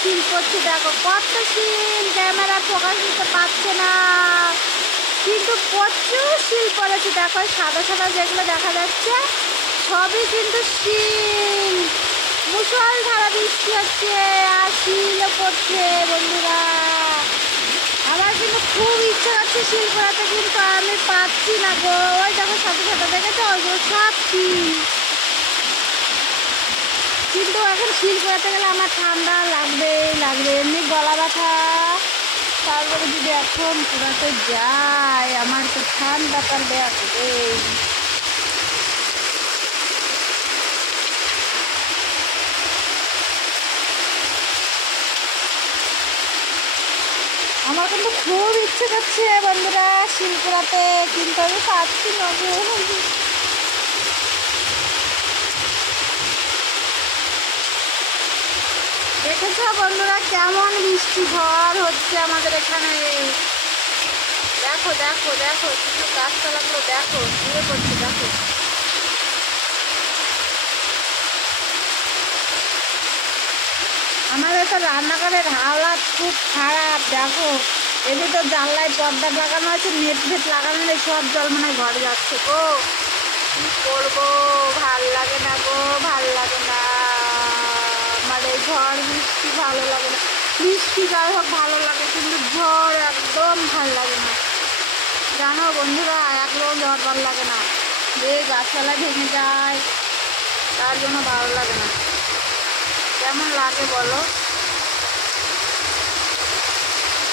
শিল পড়ছে, দেখো কত শিল, ক্যামেরা ফোকাস দিতে পারছে না, কিন্তু প্রচুর শিল পড়েছে। দেখো সাদা সাদা যেগুলো দেখা যাচ্ছে সবই কিন্তু শিল। মুষলধারা বৃষ্টি হচ্ছে আর শিলও পড়ছে বন্ধুরা। আমার কিন্তু খুব ইচ্ছা করছে শিল পড়াতে, কিন্তু আমি পাচ্ছি না গো। ওই দেখো সাথে সাথে দেখেছো ওইগুলো সব শিল। কিন্তু এখন শিল পড়াতে গেলে আমার ঠান্ডা লাগবে, এমনি গলা ব্যথা, তারপরে যদি এখন পুরাতে যাই আমার তো ঠান্ডাটা লাগবে। আমার কিন্তু খুব ইচ্ছে করছে বন্ধুরা শিল পড়াতে, কিন্তু আমি পাচ্ছি না গো। দেখেছ বন্ধুরা কেমন বৃষ্টি ঝড় হচ্ছে আমাদের এখানে। দেখো দেখো দেখো কিছু গাছপালাগুলো দেখো শুয়ে পড়ছে, দেখো। আমাদের তো রান্নাঘরের হালাত খুব খারাপ, দেখো এদিকে তো জানলায় পর্দা লাগানো আছে, নেট ফেট লাগানো নেই, সব জল মনে হয় ঘরে যাচ্ছে গো। কি করবো, ভাল লাগে না গো, ভাল লাগে না। মানে ঝড় বৃষ্টি ভালো লাগে না, বৃষ্টি যাই হোক ভালো লাগে, কিন্তু ঝড় একদম ভাল লাগে না জানো বন্ধুরা। একদম ঝড় ভালো লাগে না, যে গাছপালা ভেঙে যায় তার জন্য ভালো লাগে না। কেমন লাগে বলো।